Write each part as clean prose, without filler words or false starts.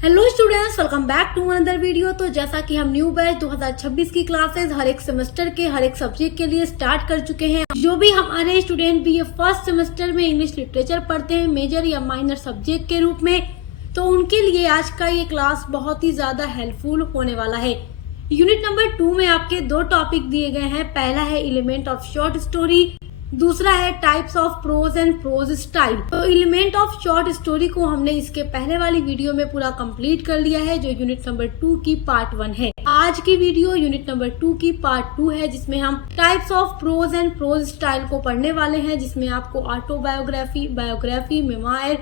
Hello students, welcome back to another video. तो जैसा कि हम न्यू बैच 2026 की क्लासेस हर एक सेमेस्टर के हर एक सब्जेक्ट के लिए स्टार्ट कर चुके हैं। जो भी हमारे स्टूडेंट भी ये फर्स्ट सेमेस्टर में इंग्लिश लिटरेचर पढ़ते हैं मेजर या माइनर सब्जेक्ट के रूप में, तो उनके लिए आज का ये क्लास बहुत ही ज्यादा हेल्पफुल होने वाला है। यूनिट नंबर 2 में आपके दो टॉपिक दिए गए हैं। पहला है एलिमेंट ऑफ शॉर्ट स्टोरी, दूसरा है types of prose and prose style. तो एलिमेंट ऑफ शॉर्ट स्टोरी को हमने इसके पहले वाली वीडियो में पूरा कंप्लीट कर लिया है, जो यूनिट नंबर 2 की पार्ट 1 है। आज की वीडियो यूनिट नंबर 2 की पार्ट 2 है, जिसमें हम types of prose and prose style को पढ़ने वाले हैं, जिसमें आपको autobiography, biography, memoir,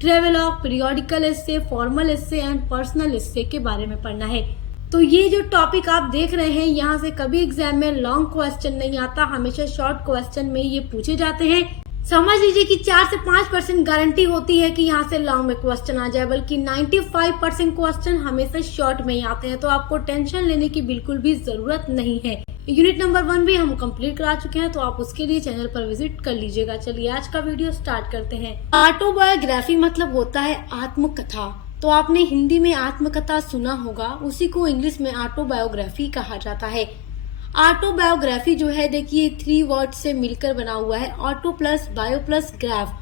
travelogue, periodical essay, formal essay and personal essay के बारे में पढ़ना है। तो ये जो टॉपिक आप देख रहे हैं, यहाँ से कभी एग्जाम में लॉन्ग क्वेश्चन नहीं आता, हमेशा शॉर्ट क्वेश्चन में ये पूछे जाते हैं। समझ लीजिए कि 4 से 5% गारंटी होती है कि यहाँ से लॉन्ग में क्वेश्चन आ जाए, बल्कि 95% क्वेश्चन हमेशा शॉर्ट में ही आते हैं। तो आपको टेंशन लेने की बिल्कुल भी जरूरत नहीं है। यूनिट नंबर 1 भी हम कंप्लीट करा चुके हैं, तो आप उसके लिए चैनल पर विजिट कर लीजिएगा। चलिए आज का वीडियो स्टार्ट करते हैं। ऑटोबायोग्राफी मतलब होता है आत्मकथा। तो आपने हिंदी में आत्मकथा सुना होगा, उसी को इंग्लिश में ऑटोबायोग्राफी कहा जाता है। ऑटोबायोग्राफी जो है, देखिए 3 वर्ड से मिलकर बना हुआ है, auto plus bio plus graph.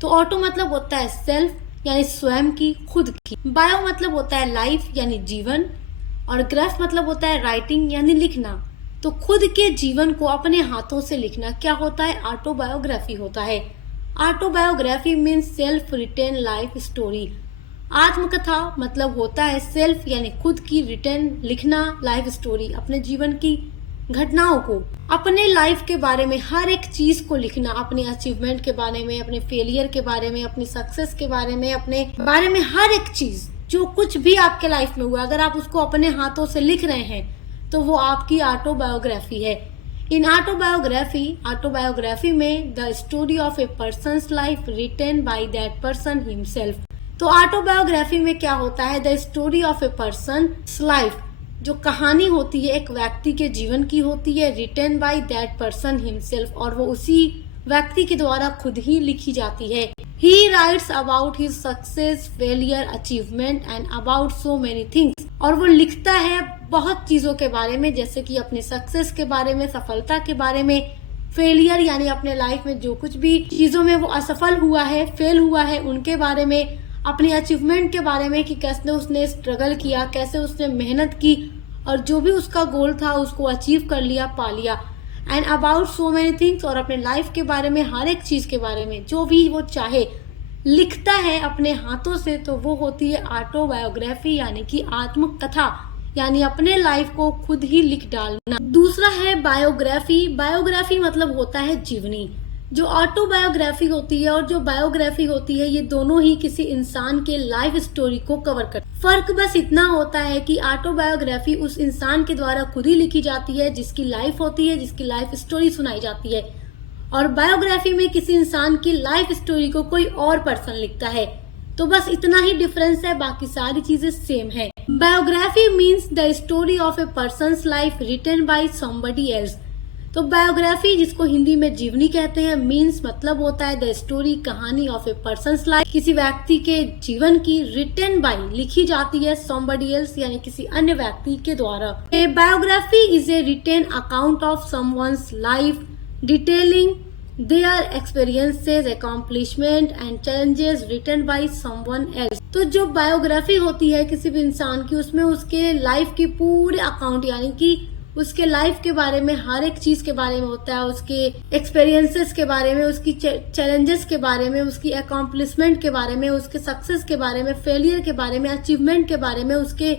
तो ऑटो मतलब होता है सेल्फ यानी स्वयं की, खुद की। बायो मतलब होता है लाइफ यानी जीवन, और ग्राफ मतलब होता है राइटिंग यानी लिखना। तो खुद के जीवन को अपने हाथों से लिखना क्या होता है? ऑटोबायोग्राफी होता है। Autobiography means self written life story. आत्मकथा मतलब होता है सेल्फ यानी खुद की, रिटर्न लिखना, लाइफ स्टोरी अपने जीवन की घटनाओं को, अपने लाइफ के बारे में हर एक चीज को लिखना, अपने अचीवमेंट के बारे में, अपने फेलियर के बारे में, अपनी सक्सेस के बारे में, अपने बारे में हर एक चीज जो कुछ भी आपके लाइफ में हुआ, अगर आप उसको अपने हाथों से लिख रहे हैं तो वो आपकी ऑटोबायोग्राफी है। इन ऑटोबायोग्राफी में the story of a person's life written by that person himself. तो ऑटोबायोग्राफी में क्या होता है? The story of a person life, जो कहानी होती है एक व्यक्ति के जीवन की होती है, written by that person himself, और वो उसी व्यक्ति के द्वारा खुद ही लिखी जाती है। ही writes about his success, failure, achievement and about so many things. और वो लिखता है बहुत चीजों के बारे में, जैसे कि अपने सक्सेस के बारे में, सफलता के बारे में, फेलियर यानी अपने लाइफ में जो कुछ भी चीजों में वो असफल हुआ है, फेल हुआ है, उनके बारे में, अपने अचीवमेंट के बारे में कि कैसे उसने स्ट्रगल किया, कैसे उसने मेहनत की और जो भी उसका गोल था उसको अचीव कर लिया, पा लिया। And about so many things, और अपने लाइफ के बारे में, हर एक चीज के बारे में जो भी वो चाहे लिखता है अपने हाथों से, तो वो होती है ऑटोबायोग्राफी यानी कि आत्मकथा, यानी अपने लाइफ को खुद ही लिख डालना। दूसरा है बायोग्राफी। बायोग्राफी मतलब होता है जीवनी। जो ऑटोबायोग्राफी होती है और जो बायोग्राफी होती है, ये दोनों ही किसी इंसान के लाइफ स्टोरी को कवर करते हैं। फर्क बस इतना होता है कि ऑटोबायोग्राफी उस इंसान के द्वारा खुद ही लिखी जाती है जिसकी लाइफ होती है, जिसकी लाइफ स्टोरी सुनाई जाती है, और बायोग्राफी में किसी इंसान की लाइफ स्टोरी को कोई और पर्सन लिखता है। तो बस इतना ही डिफरेंस है, बाकी सारी चीजें सेम है। Biography means the story of a person's life written by somebody else. तो बायोग्राफी, जिसको हिंदी में जीवनी कहते हैं, मीन्स मतलब होता है द स्टोरी, कहानी ऑफ ए पर्सन्स लाइफ, किसी व्यक्ति के जीवन की, रिटन बाय लिखी जाती है, समबडी एल्स यानी किसी अन्य व्यक्ति के द्वारा। A biography is a written account of someone's life detailing their experiences, accomplishment and challenges written by someone else. तो जो बायोग्राफी होती है किसी भी इंसान की, उसमें उसके लाइफ की पूरे अकाउंट यानी कि उसके लाइफ के बारे में, हर एक चीज के बारे में होता है, उसके एक्सपीरियंसेस के बारे में, उसकी चैलेंजेस के बारे में, उसकी अकॉम्प्लिशमेंट के बारे में, उसके सक्सेस के बारे में, फेलियर के बारे में, अचीवमेंट के बारे में, उसके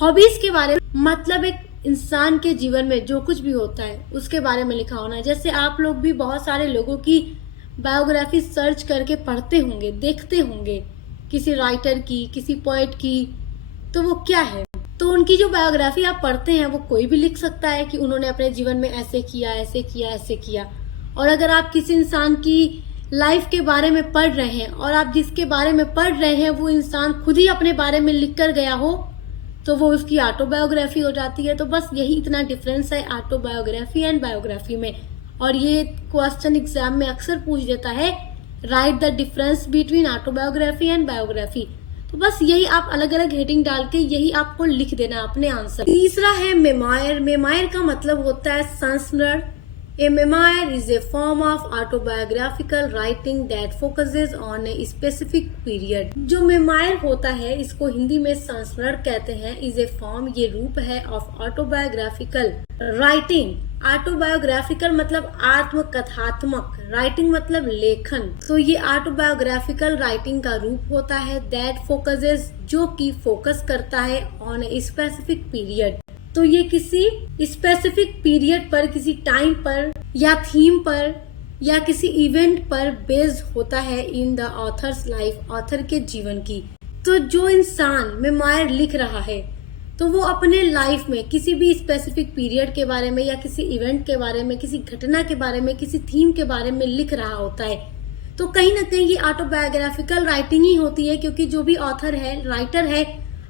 हॉबीज के बारे में, मतलब एक इंसान के जीवन में जो कुछ भी होता है उसके बारे में लिखा होना। जैसे आप लोग भी बहुत सारे लोगों की बायोग्राफी सर्च करके पढ़ते होंगे, देखते होंगे, किसी राइटर की, किसी पोएट की, तो वो क्या है, तो उनकी जो बायोग्राफी आप पढ़ते हैं वो कोई भी लिख सकता है कि उन्होंने अपने जीवन में ऐसे किया, ऐसे किया, ऐसे किया। और अगर आप किसी इंसान की लाइफ के बारे में पढ़ रहे हैं और आप जिसके बारे में पढ़ रहे हैं वो इंसान खुद ही अपने बारे में लिख कर गया हो, तो वो उसकी ऑटोबायोग्राफी हो जाती है। तो बस यही इतना डिफरेंस है ऑटोबायोग्राफी एंड बायोग्राफी में। और ये क्वेश्चन एग्जाम में अक्सर पूछ देता है, right the difference between autobiography and biography. तो बस यही आप अलग अलग हेडिंग डाल के यही आपको लिख देना अपने आंसर। तीसरा है मेमोयर। मेमोयर का मतलब होता है संस्मरण। A memoir is a form of autobiographical writing that focuses on a specific period। जो मेमोयर होता है इसको हिंदी में संस्मरण कहते हैं। is a form, ये रूप है of autobiographical writing। ऑटोबायोग्राफिकल मतलब आत्मकथात्मक, राइटिंग मतलब लेखन। तो ये ऑटोबायोग्राफिकल राइटिंग का रूप होता है दैट फोकसेस, जो कि फोकस करता है ऑन ए स्पेसिफिक पीरियड। तो ये किसी स्पेसिफिक पीरियड पर, किसी टाइम पर या थीम पर या किसी इवेंट पर बेस्ड होता है in the author's life, author के जीवन की। तो जो इंसान मेमोयर लिख रहा है तो वो अपने लाइफ में किसी भी स्पेसिफिक पीरियड के बारे में या किसी इवेंट के बारे में, किसी घटना के बारे में, किसी थीम के बारे में लिख रहा होता है। तो कहीं ना कहीं ये ऑटोबायोग्राफिकल राइटिंग ही होती है, क्योंकि जो भी ऑथर है, राइटर है,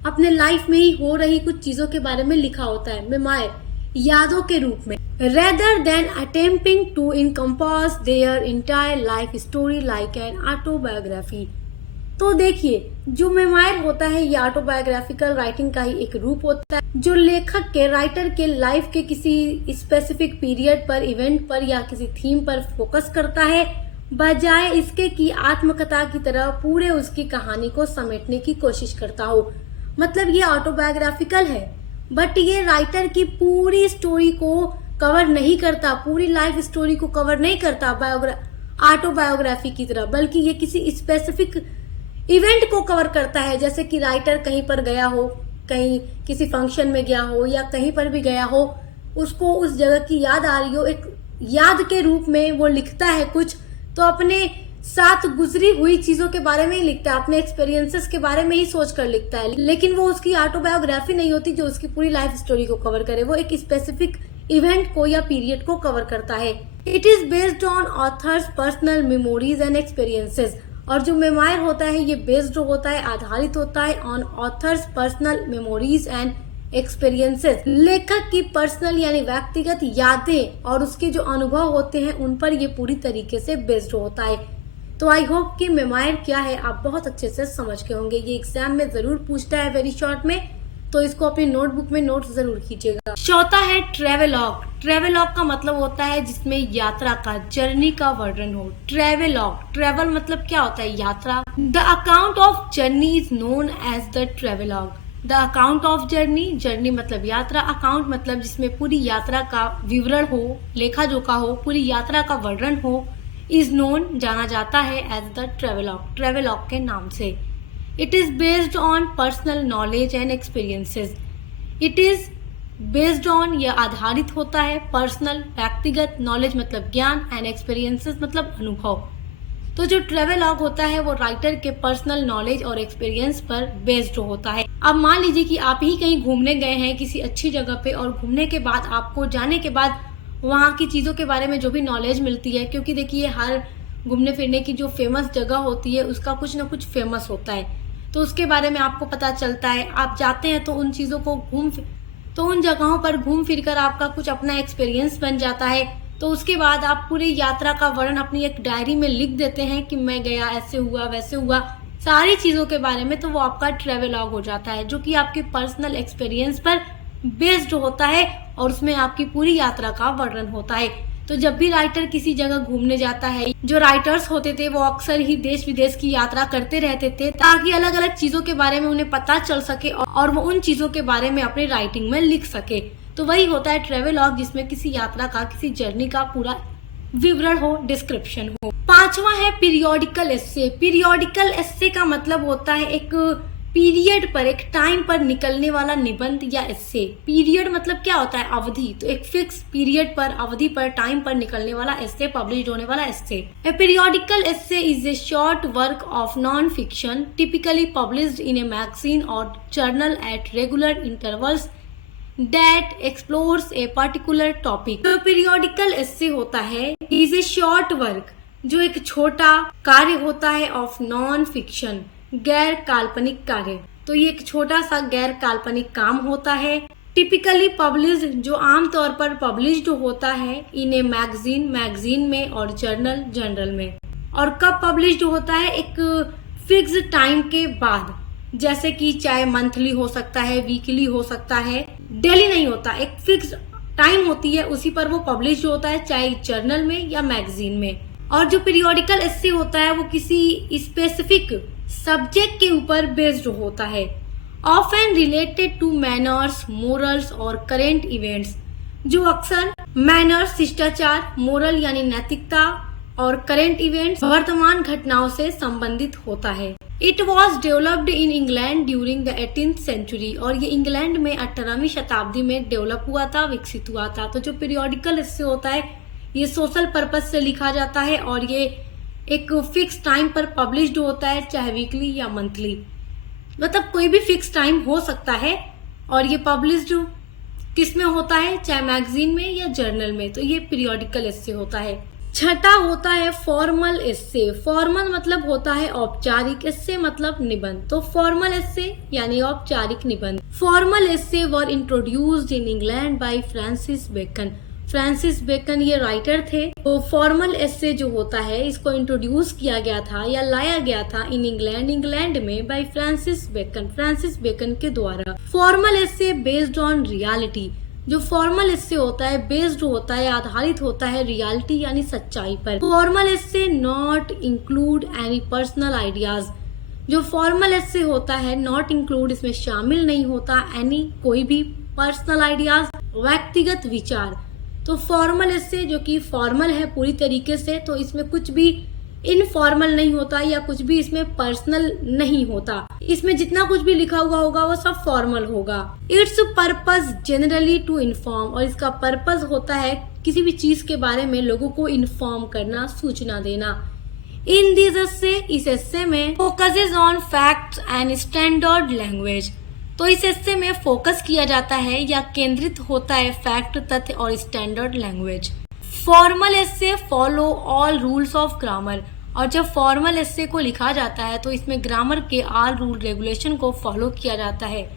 अपने लाइफ में ही हो रही कुछ चीजों के बारे में लिखा होता है मेमोयर, यादों के रूप में। Rather than attempting to encompass their entire life story like an autobiography. तो देखिए, जो मेमोयर होता है ये ऑटोबायोग्राफिकल राइटिंग का ही एक रूप होता है, जो लेखक के, राइटर के लाइफ के किसी स्पेसिफिक पीरियड पर, इवेंट पर या किसी थीम पर फोकस करता है, बजाय इसके कि आत्मकथा की तरह पूरे उसकी कहानी को समेटने की कोशिश करता हो। मतलब ये ऑटोबायोग्राफिकल है, बट ये राइटर की पूरी स्टोरी को कवर नहीं करता, पूरी लाइफ स्टोरी को कवर नहीं करता ऑटोबायोग्राफी की तरह, बल्कि ये किसी स्पेसिफिक इवेंट को कवर करता है। जैसे कि राइटर कहीं पर गया हो, कहीं किसी फंक्शन में गया हो या कहीं पर भी गया हो, उसको उस जगह की याद आ रही हो, एक याद के रूप में वो लिखता है कुछ, तो अपने साथ गुजरी हुई चीजों के बारे में ही लिखता है, अपने एक्सपीरियंसेस के बारे में ही सोच कर लिखता है। लेकिन वो उसकी ऑटोबायोग्राफी नहीं होती जो उसकी पूरी लाइफ स्टोरी को कवर करे, वो एक स्पेसिफिक इवेंट को या पीरियड को कवर करता है। It is based on authors personal memories and experiences. और जो मेमोयर होता है ये बेस्ड होता है, आधारित होता है on authors personal memories and experiences. लेखक की पर्सनल यानी व्यक्तिगत यादें और उसके जो अनुभव होते हैं उन पर ये पूरी तरीके से बेस्ड होता है। तो आई होप कि मेमोयर क्या है आप बहुत अच्छे से समझ के होंगे। ये एग्जाम में जरूर पूछता है वेरी शॉर्ट में, तो इसको अपनी नोटबुक में नोट जरूर कीजिएगा। चौथा है ट्रेवेलॉग। ट्रेवेलॉग का मतलब होता है जिसमें यात्रा का, जर्नी का वर्णन हो। ट्रेवेलॉग, ट्रेवल मतलब क्या होता है? यात्रा। The account of journey is known as the travelogue. The account of journey, journey मतलब यात्रा, अकाउंट मतलब जिसमें पूरी यात्रा का विवरण हो, लेखा जोखा हो, पूरी यात्रा का वर्णन हो, इज नोन जाना जाता है एज द ट्रेवेलॉग, ट्रेवेलॉग के नाम से। It is based on personal knowledge and experiences. It is based on, यह आधारित होता है पर्सनल व्यक्तिगत, नॉलेज मतलब ज्ञान, एंड एक्सपीरियंसेस मतलब अनुभव। तो जो ट्रेवेलॉग होता है वो राइटर के पर्सनल नॉलेज और एक्सपीरियंस पर बेस्ड होता है। अब मान लीजिए कि आप ही कहीं घूमने गए हैं किसी अच्छी जगह पे, और घूमने के बाद आपको जाने के बाद वहाँ की चीज़ों के बारे में जो भी नॉलेज मिलती है, क्योंकि देखिए हर घूमने फिरने की जो फेमस जगह होती है उसका कुछ ना कुछ फेमस होता है, तो उसके बारे में आपको पता चलता है। आप जाते हैं तो उन चीज़ों को उन जगहों पर घूम फिर कर आपका कुछ अपना एक्सपीरियंस बन जाता है। तो उसके बाद आप पूरी यात्रा का वर्णन अपनी एक डायरी में लिख देते हैं कि मैं गया, ऐसे हुआ, वैसे हुआ, सारी चीज़ों के बारे में। तो वो आपका ट्रेवेलॉग हो जाता है, जो कि आपके पर्सनल एक्सपीरियंस पर बेस्ड होता है और उसमें आपकी पूरी यात्रा का वर्णन होता है। तो जब भी राइटर किसी जगह घूमने जाता है, जो राइटर्स होते थे वो अक्सर ही देश विदेश की यात्रा करते रहते थे ताकि अलग अलग चीजों के बारे में उन्हें पता चल सके और वो उन चीजों के बारे में अपनी राइटिंग में लिख सके। तो वही होता है ट्रेवेलॉग, जिसमें किसी यात्रा का, किसी जर्नी का पूरा विवरण हो, डिस्क्रिप्शन हो। पांचवा है पीरियोडिकल एस्से। पीरियोडिकल एस्से का मतलब होता है एक पीरियड पर, एक टाइम पर निकलने वाला निबंध या एस्से। पीरियड मतलब क्या होता है? अवधि। तो एक फिक्स पीरियड पर, अवधि पर, टाइम पर निकलने वाला एस्से, पब्लिश होने वाला essay. A periodical essay is a short work of non fiction typically published in a magazine और journal at regular intervals that explores a particular topic। तो पीरियोडिकल एस्से होता है इज ए शॉर्ट वर्क, जो एक छोटा कार्य होता है, ऑफ नॉन फिक्शन, गैर काल्पनिक कार्य। तो ये एक छोटा सा गैर काल्पनिक काम होता है। टिपिकली पब्लिश्ड, जो आमतौर पर पब्लिश्ड होता है इन ए मैगजीन, मैगजीन में, और जर्नल, जर्नल में। और कब पब्लिश्ड होता है? एक फिक्स टाइम के बाद। जैसे कि चाहे मंथली हो सकता है, वीकली हो सकता है, डेली नहीं होता, एक फिक्स टाइम होती है, उसी पर वो पब्लिश होता है, चाहे जर्नल में या मैगजीन में। और जो पीरियोडिकल एस्से होता है वो किसी स्पेसिफिक सब्जेक्ट के ऊपर बेस्ड होता है, often related to manners, morals और करेंट इवेंट्स, जो अक्सर मैनर्स शिष्टाचार, मोरल यानी नैतिकता और करेंट इवेंट्स वर्तमान घटनाओं से संबंधित होता है। It was developed in England during the 18th century, और ये इंग्लैंड में 18वीं शताब्दी में डेवलप हुआ था, विकसित हुआ था। तो जो पीरियोडिकल इससे होता है ये सोशल पर्पज से लिखा जाता है और ये एक फिक्स टाइम पर पब्लिश्ड होता है, चाहे वीकली या मंथली, मतलब कोई भी फिक्स टाइम हो सकता है। और ये पब्लिश्ड किस में होता है, चाहे मैगजीन में या जर्नल में। तो ये पीरियोडिकल एस्से होता है। छठा होता है फॉर्मल एस्से। फॉर्मल मतलब होता है औपचारिक, एस्से मतलब निबंध। तो फॉर्मल एस्से यानी औपचारिक निबंध। Formal essay were introduced in England by Francis Bacon. Francis Bacon ये राइटर थे। तो फॉर्मल एस्से जो होता है इसको इंट्रोड्यूस किया गया था या लाया गया था इन इंग्लैंड में बाय फ्रांसिस बेकन के द्वारा। Formal essay based on reality. जो फॉर्मल एस्से होता है बेस्ड होता है, आधारित होता है रियलिटी यानी सच्चाई पर। Formal essay not include any personal ideas. जो फॉर्मल एस्से होता है नॉट इंक्लूड, इसमें शामिल नहीं होता एनी कोई भी पर्सनल आइडियाज, व्यक्तिगत विचार। तो फॉर्मल एस्से जो कि फॉर्मल है पूरी तरीके से, तो इसमें कुछ भी इनफॉर्मल नहीं होता या कुछ भी इसमें पर्सनल नहीं होता। इसमें जितना कुछ भी लिखा हुआ होगा वो सब फॉर्मल होगा। Its purpose generally to inform, और इसका पर्पस होता है किसी भी चीज के बारे में लोगों को इन्फॉर्म करना, सूचना देना। इन दिस एस्से, इस एस्से में focuses on facts and standard language. तो इस एस्से में फोकस किया जाता है या केंद्रित होता है फैक्ट, तथ्य और standard language. Formal essay follow all rules of grammar, और जब फॉर्मल एस्से को लिखा जाता है तो इसमें ग्रामर के ऑल रूल रेगुलेशन को फॉलो किया जाता है।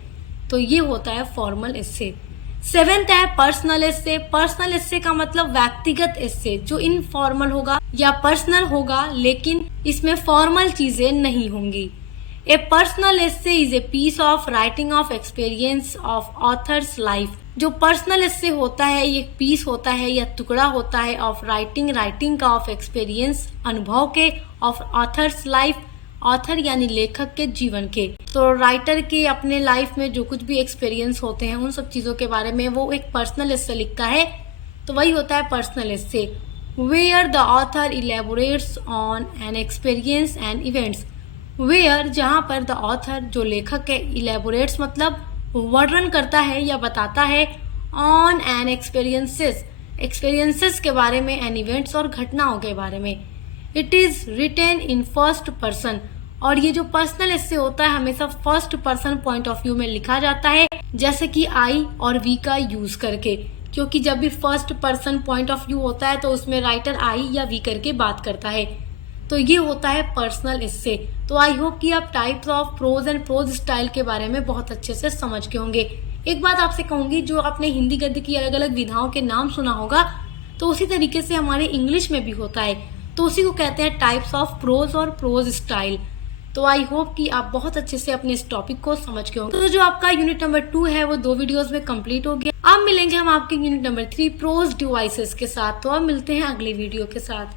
तो ये होता है फॉर्मल एस्से। सेवेंथ है पर्सनल एस्से। पर्सनल एस्से का मतलब व्यक्तिगत एस्से, जो इनफॉर्मल होगा या पर्सनल होगा लेकिन इसमें फॉर्मल चीजें नहीं होंगी। A personal essay is a piece of writing of experience of author's life. जो पर्सनल एस्से होता है ये पीस होता है या टुकड़ा होता है ऑफ राइटिंग का, ऑफ एक्सपीरियंस अनुभव के, ऑफ ऑथर्स लाइफ, ऑथर यानी लेखक के जीवन के। तो राइटर के अपने लाइफ में जो कुछ भी एक्सपीरियंस होते हैं उन सब चीजों के बारे में वो एक पर्सनल एस्से लिखता है, तो वही होता है personal essay. Where the author elaborates on an experience and events. Where जहाँ पर द ऑथर जो लेखक है, इलेबोरेट्स मतलब वर्णन करता है या बताता है, ऑन एन एक्सपीरियंसेस के बारे में, एन इवेंट्स और घटनाओं के बारे में। It is written in first person, और ये जो पर्सनल एस्से होता है हमेशा first person point of view में लिखा जाता है, जैसे कि आई और वी का यूज करके, क्योंकि जब भी first person point of view होता है तो उसमें राइटर आई या वी करके बात करता है। तो ये होता है पर्सनल एस्से। तो आई होप कि आप types of prose and prose style के बारे में बहुत अच्छे से समझ के होंगे। एक बात आपसे कहूंगी, जो आपने हिंदी गद्य की अलग अलग विधाओं के नाम सुना होगा तो उसी तरीके से हमारे इंग्लिश में भी होता है, तो उसी को कहते हैं टाइप्स ऑफ प्रोज और प्रोज स्टाइल। तो आई होप कि आप बहुत अच्छे से अपने इस टॉपिक को समझ के होंगे। तो जो आपका यूनिट नंबर 2 है वो 2 वीडियोस में कंप्लीट हो गया। अब मिलेंगे हम आपके यूनिट नंबर 3 प्रोज डिवाइसेस के साथ। तो अब मिलते हैं अगले वीडियो के साथ।